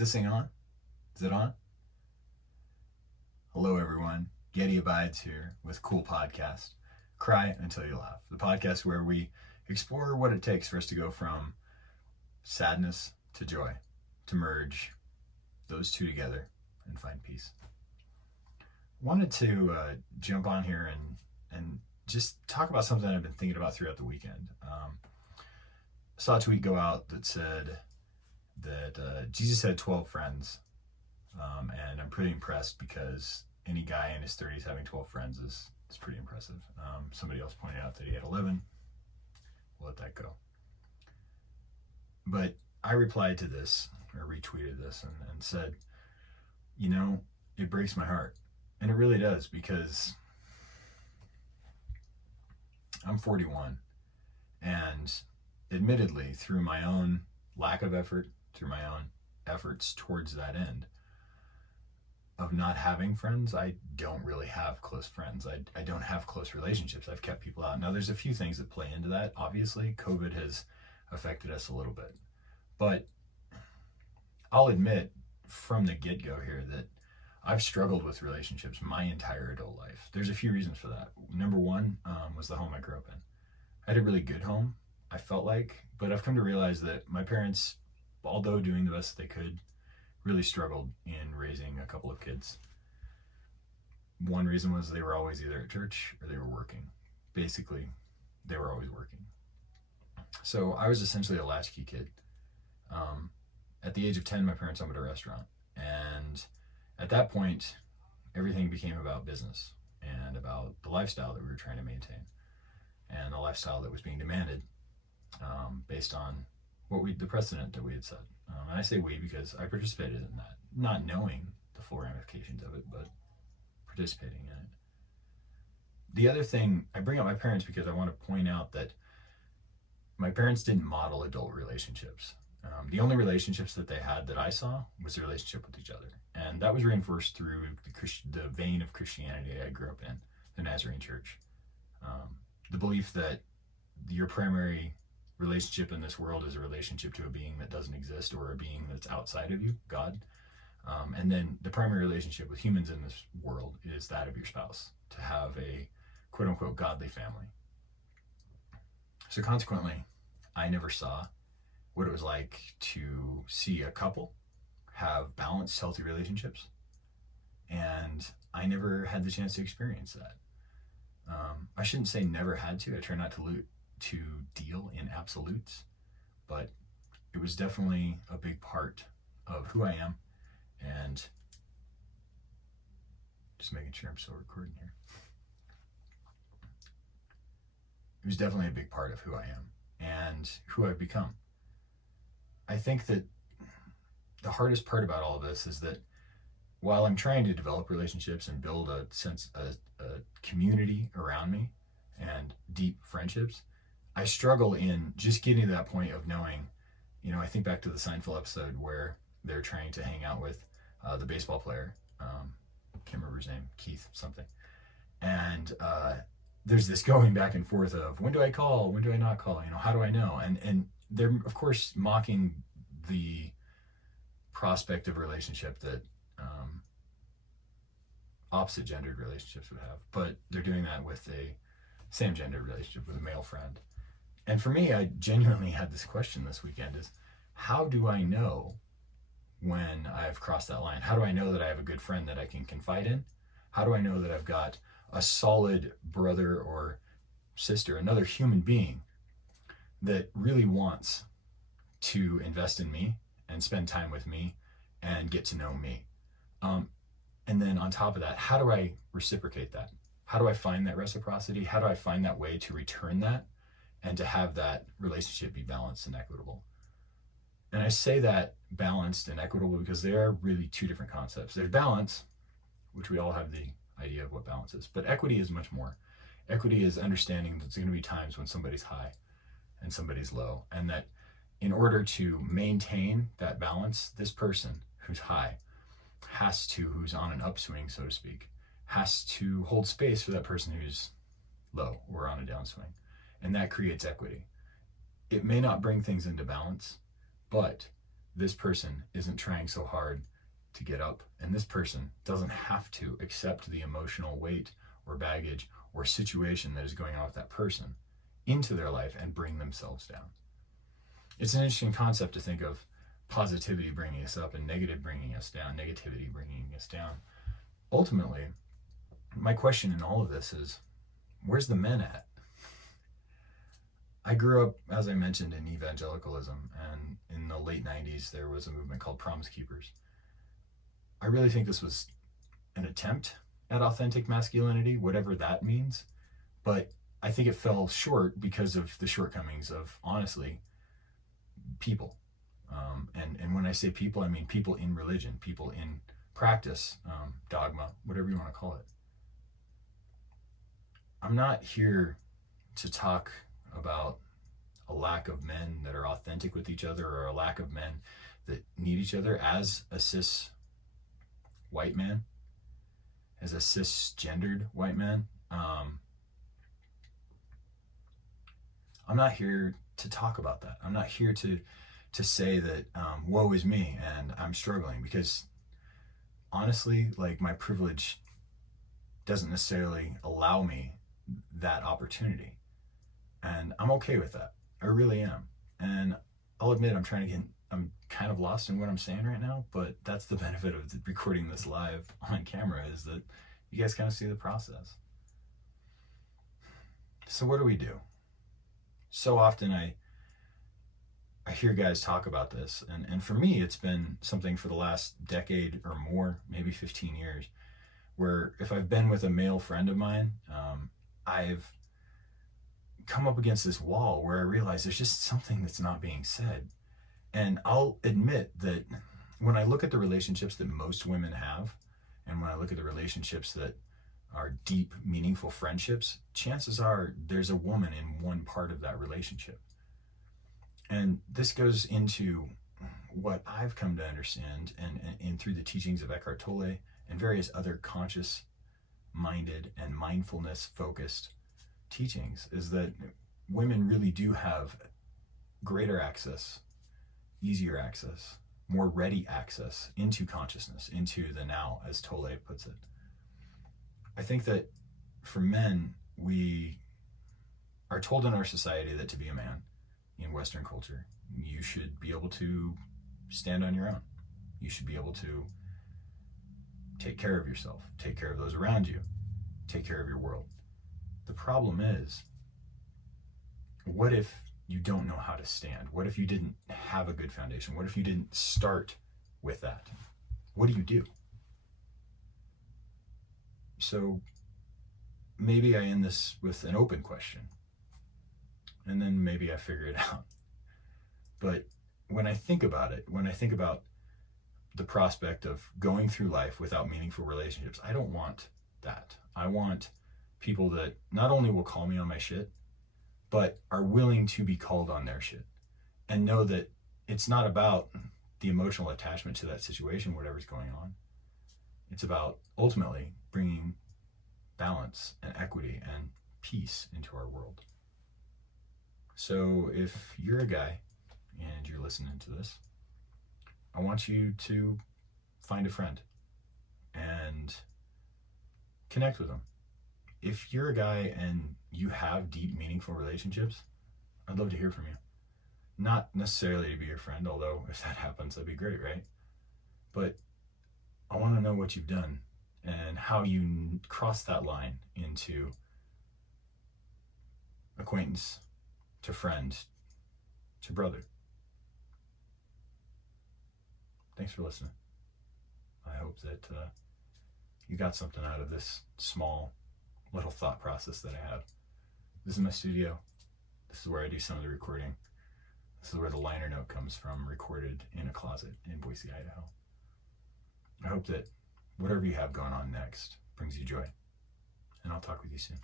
this thing on? Is it on? Hello, everyone. Yeti abides here with CUUL Podcast. Cry until you laugh. The podcast where we explore what it takes for us to go from sadness to joy, to merge those two together and find peace. Wanted to jump on here and just talk about something I've been thinking about throughout the weekend. Saw a tweet go out that said that Jesus had 12 friends, and I'm pretty impressed because any guy in his 30s having 12 friends is pretty impressive. Somebody else pointed out that he had 11. We'll let that go. But I replied to this, or retweeted this, and said, it breaks my heart. And it really does, because I'm 41, and admittedly, through my own lack of effort, through my own efforts towards that end of not having friends, I don't really have close friends. I don't have close relationships. I've kept people out. Now, there's a few things that play into that. Obviously, COVID has affected us a little bit. But I'll admit from the get-go here that I've struggled with relationships my entire adult life. There's a few reasons for that. Number one was the home I grew up in. I had a really good home, I felt like, but I've come to realize that my parents, although doing the best they could, really struggled in raising a couple of kids. One reason was they were always either at church or they were working. Basically, they were always working. So I was essentially a latchkey kid. At the age of 10, my parents opened a restaurant. And at that point, everything became about business and about the lifestyle that we were trying to maintain and the lifestyle that was being demanded based on the precedent that we had set. And I say we because I participated in that, not knowing the full ramifications of it, but participating in it. The other thing, I bring up my parents because I want to point out that my parents didn't model adult relationships. The only relationships that they had that I saw was the relationship with each other. And that was reinforced through the vein of Christianity I grew up in, the Nazarene Church. The belief that your primary relationship in this world is a relationship to a being that doesn't exist or a being that's outside of you, God. And then the primary relationship with humans in this world is that of your spouse, to have a quote unquote godly family. So consequently, I never saw what it was like to see a couple have balanced, healthy relationships. And I never had the chance to experience that. I shouldn't say never had to. I try not to deal in absolutes, but it was definitely a big part of who I am, and just making sure I'm still recording here. It was definitely a big part of who I am and who I've become. I think that the hardest part about all of this is that while I'm trying to develop relationships and build a community around me and deep friendships, I struggle in just getting to that point of knowing, I think back to the Seinfeld episode where they're trying to hang out with the baseball player. Can't remember his name, Keith something. And there's this going back and forth of, when do I call? When do I not call? How do I know? And they're, of course, mocking the prospect of relationship that opposite gendered relationships would have, but they're doing that with a same gendered relationship with a male friend. And for me, I genuinely had this question this weekend is, how do I know when I've crossed that line? How do I know that I have a good friend that I can confide in? How do I know that I've got a solid brother or sister, another human being that really wants to invest in me and spend time with me and get to know me? And then on top of that, how do I reciprocate that? How do I find that reciprocity? How do I find that way to return that and to have that relationship be balanced and equitable? And I say that balanced and equitable because they are really two different concepts. There's balance, which we all have the idea of what balance is, but equity is much more. Equity is understanding that there's going to be times when somebody's high and somebody's low, and that in order to maintain that balance, this person who's high who's on an upswing, so to speak, has to hold space for that person who's low or on a downswing. And that creates equity. It may not bring things into balance, but this person isn't trying so hard to get up, and this person doesn't have to accept the emotional weight or baggage or situation that is going on with that person into their life and bring themselves down. It's an interesting concept to think of positivity bringing us up and negative bringing us down, negativity bringing us down. Ultimately, my question in all of this is, where's the men at? I grew up, as I mentioned, in evangelicalism, and in the late 90s, there was a movement called Promise Keepers. I really think this was an attempt at authentic masculinity, whatever that means, but I think it fell short because of the shortcomings of, honestly, people. And when I say people, I mean people in religion, people in practice, dogma, whatever you want to call it. I'm not here to talk about a lack of men that are authentic with each other, or a lack of men that need each other. As a cis white man, as a cisgendered white man, I'm not here to talk about that. I'm not here to say that woe is me and I'm struggling, because honestly, like, my privilege doesn't necessarily allow me that opportunity, and I'm okay with that. I really am. And I'll admit, I'm kind of lost in what I'm saying right now, but that's the benefit of recording this live on camera, is that you guys kind of see the process. So what do we do? So often I hear guys talk about this, and for me, it's been something for the last decade or more, maybe 15 years, where if I've been with a male friend of mine, I've come up against this wall where I realize there's just something that's not being said. And I'll admit that when I look at the relationships that most women have, and when I look at the relationships that are deep, meaningful friendships, chances are there's a woman in one part of that relationship. And this goes into what I've come to understand, and through the teachings of Eckhart Tolle and various other conscious-minded and mindfulness-focused teachings, is that women really do have greater access, easier access, more ready access into consciousness, into the now, as Tolle puts it. I think that for men, we are told in our society that to be a man in Western culture, you should be able to stand on your own. You should be able to take care of yourself, take care of those around you, take care of your world. The problem is, what if you don't know how to stand? What if you didn't have a good foundation? What if you didn't start with that? What do you do? So maybe I end this with an open question, and then maybe I figure it out. But when I think about it, when I think about the prospect of going through life without meaningful relationships, I don't want that. I want people that not only will call me on my shit, but are willing to be called on their shit, and know that it's not about the emotional attachment to that situation, whatever's going on. It's about ultimately bringing balance and equity and peace into our world. So if you're a guy and you're listening to this, I want you to find a friend and connect with them. If you're a guy and you have deep, meaningful relationships, I'd love to hear from you. Not necessarily to be your friend, although if that happens, that'd be great, right? But I want to know what you've done and how you cross that line into acquaintance, to friend, to brother. Thanks for listening. I hope that you got something out of this small little thought process that I have. This is my studio. This is where I do some of the recording. This is where the liner note comes from, recorded in a closet in Boise, Idaho. I hope that whatever you have going on next brings you joy. And I'll talk with you soon.